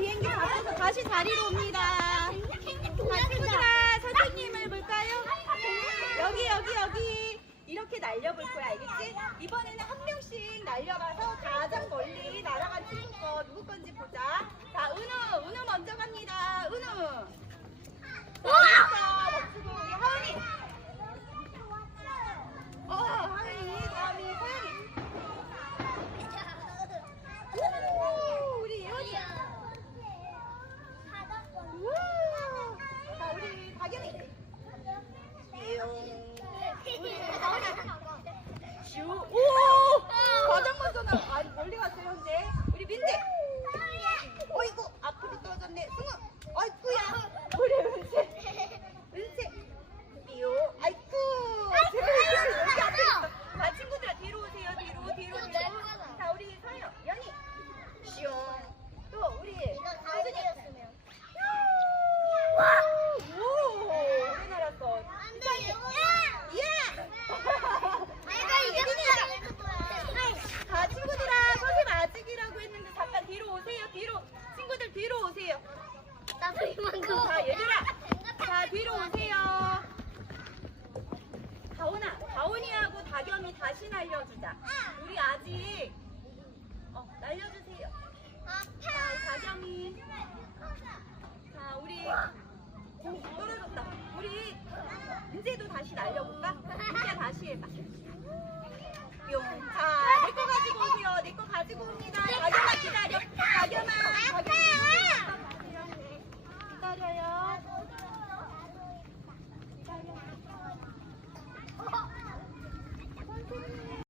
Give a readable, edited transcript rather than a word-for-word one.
비행기 바꿔서 다시 자리로 옵니다. 자, 친구들아, 선생님을 볼까요? 여기. 이렇게 날려볼 거야, 알겠지? 이번에는 한 명씩 날려봐서 가장 멀리 날아간 친구 거 누구 건지 보자. 자, 은우 먼저 갑니다. 은우. 자, 멋지고 우리 하은이. 하은이, 다음이 서연이. 우리 예원이. 자, 우리 박연이. 오! 가장 먼저 멀리 갔어요, 현재. 우리 민지. 어이구, 앞으로 떨어졌네. 승우. 아이쿠야. 우리 은채. 삐요. 아이쿠. 여기 앞에 있어. 자, 친구들아, 뒤로 오세요. 뒤로. 자, 우리 서연, 연희. 슈. 또, 우리 하준이. 오! 오래 날았어. 자, 친구들아, 선생님 아직이라고 했는데 잠깐 뒤로 오세요. 친구들 뒤로 오세요. 자, 얘들아. 자, 뒤로 오세요. 가온이하고 다겸이 다시 날려주자. 우리 아직